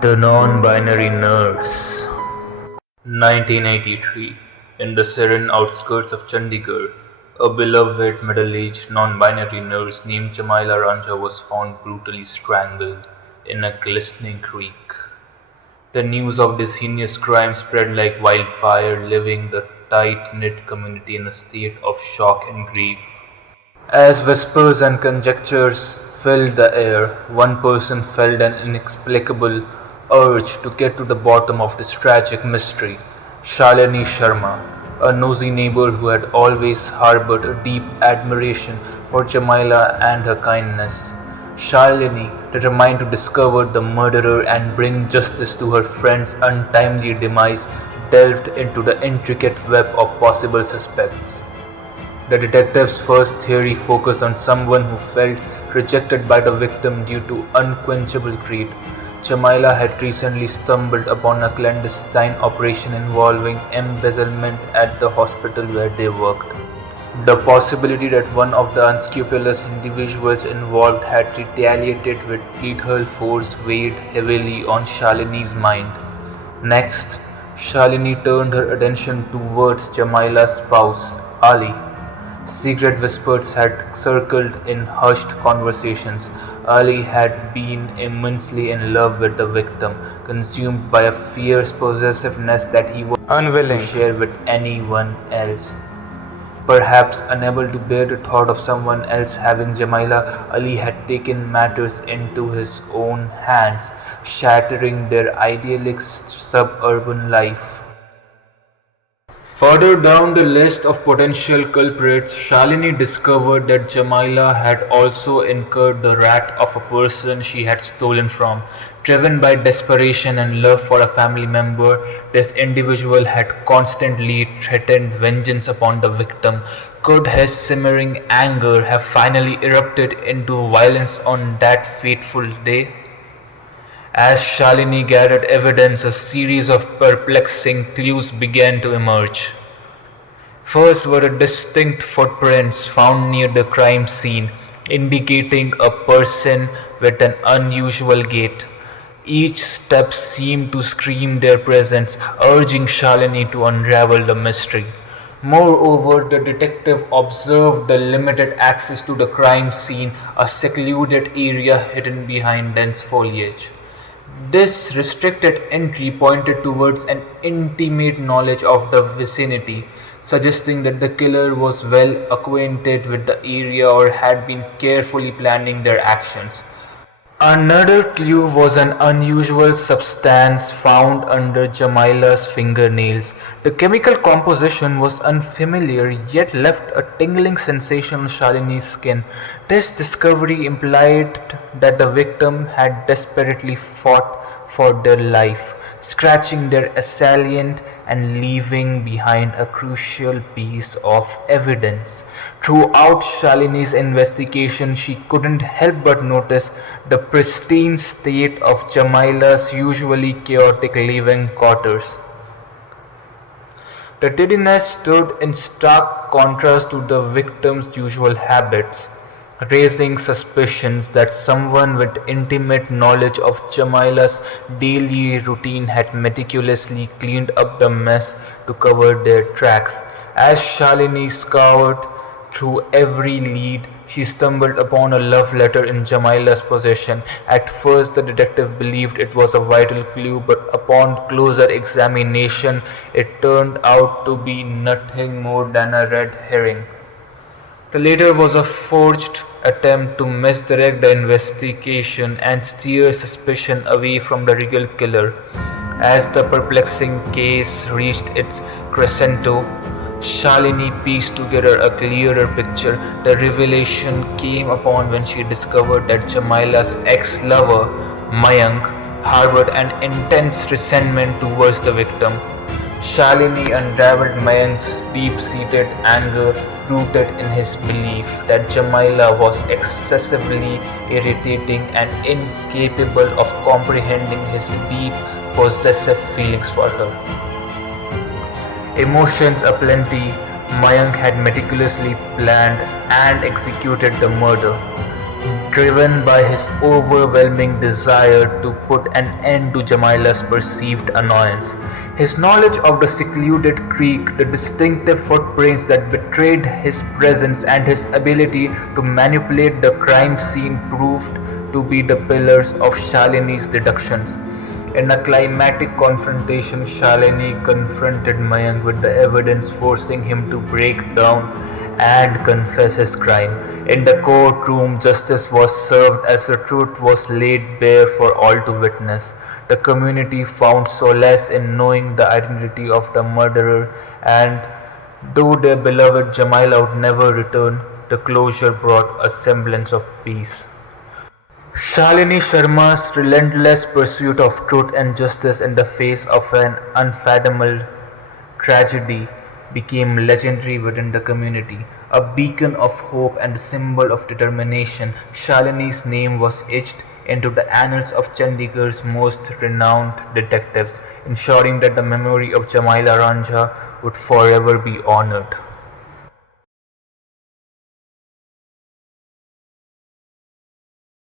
The non-binary nurse. 1983. In the serene outskirts of Chandigarh, a beloved middle-aged non-binary nurse named Jamila Ranja was found brutally strangled in a glistening creek. The news of this heinous crime spread like wildfire, leaving the tight-knit community in a state of shock and grief. As whispers and conjectures filled the air, one person felt an inexplicable urge to get to the bottom of this tragic mystery. Shalini Sharma, a nosy neighbor who had always harbored a deep admiration for Jamila and her kindness. Shalini, determined to discover the murderer and bring justice to her friend's untimely demise, delved into the intricate web of possible suspects. The detective's first theory focused on someone who felt rejected by the victim due to unquenchable greed. Jamila had recently stumbled upon a clandestine operation involving embezzlement at the hospital where they worked. The possibility that one of the unscrupulous individuals involved had retaliated with lethal force weighed heavily on Shalini's mind. Next, Shalini turned her attention towards Jamila's spouse, Ali. Secret whispers had circled in hushed conversations. Ali had been immensely in love with the victim, consumed by a fierce possessiveness that he was unwilling to share with anyone else. Perhaps unable to bear the thought of someone else having Jamila, Ali had taken matters into his own hands, shattering their idyllic suburban life. Further down the list of potential culprits, Shalini discovered that Jamila had also incurred the wrath of a person she had stolen from. Driven by desperation and love for a family member, this individual had constantly threatened vengeance upon the victim. Could his simmering anger have finally erupted into violence on that fateful day? As Shalini gathered evidence, a series of perplexing clues began to emerge. First were the distinct footprints found near the crime scene, indicating a person with an unusual gait. Each step seemed to scream their presence, urging Shalini to unravel the mystery. Moreover, the detective observed the limited access to the crime scene, a secluded area hidden behind dense foliage. This restricted entry pointed towards an intimate knowledge of the vicinity, suggesting that the killer was well acquainted with the area or had been carefully planning their actions. Another clue was an unusual substance found under Jamila's fingernails. The chemical composition was unfamiliar yet left a tingling sensation on Shalini's skin. This discovery implied that the victim had desperately fought for their life, scratching their assailant and leaving behind a crucial piece of evidence. Throughout Shalini's investigation, she couldn't help but notice the pristine state of Jamila's usually chaotic living quarters. The tidiness stood in stark contrast to the victim's usual habits, raising suspicions that someone with intimate knowledge of Jamila's daily routine had meticulously cleaned up the mess to cover their tracks. As Shalini scoured through every lead, she stumbled upon a love letter in Jamila's possession. At first, the detective believed it was a vital clue, but upon closer examination, it turned out to be nothing more than a red herring. The letter was a forged attempt to misdirect the investigation and steer suspicion away from the real killer. As the perplexing case reached its crescendo, Shalini pieced together a clearer picture. The revelation came upon when she discovered that Jamila's ex-lover, Mayank, harbored an intense resentment towards the victim. Shalini unraveled Mayank's deep-seated anger rooted in his belief that Jamila was excessively irritating and incapable of comprehending his deep, possessive feelings for her. Emotions aplenty, Mayank had meticulously planned and executed the murder. driven by his overwhelming desire to put an end to Jamila's perceived annoyance. His knowledge of the secluded creek, the distinctive footprints that betrayed his presence, and his ability to manipulate the crime scene proved to be the pillars of Shalini's deductions. In a climatic confrontation, Shalini confronted Mayank with the evidence, forcing him to break down and confess his crime. In the courtroom, justice was served as the truth was laid bare for all to witness. The community found solace in knowing the identity of the murderer, and though their beloved Jamila would never return, the closure brought a semblance of peace. Shalini Sharma's relentless pursuit of truth and justice in the face of an unfathomable tragedy became legendary within the community. A beacon of hope and a symbol of determination, Shalini's name was etched into the annals of Chandigarh's most renowned detectives, ensuring that the memory of Jamila Ranja would forever be honored.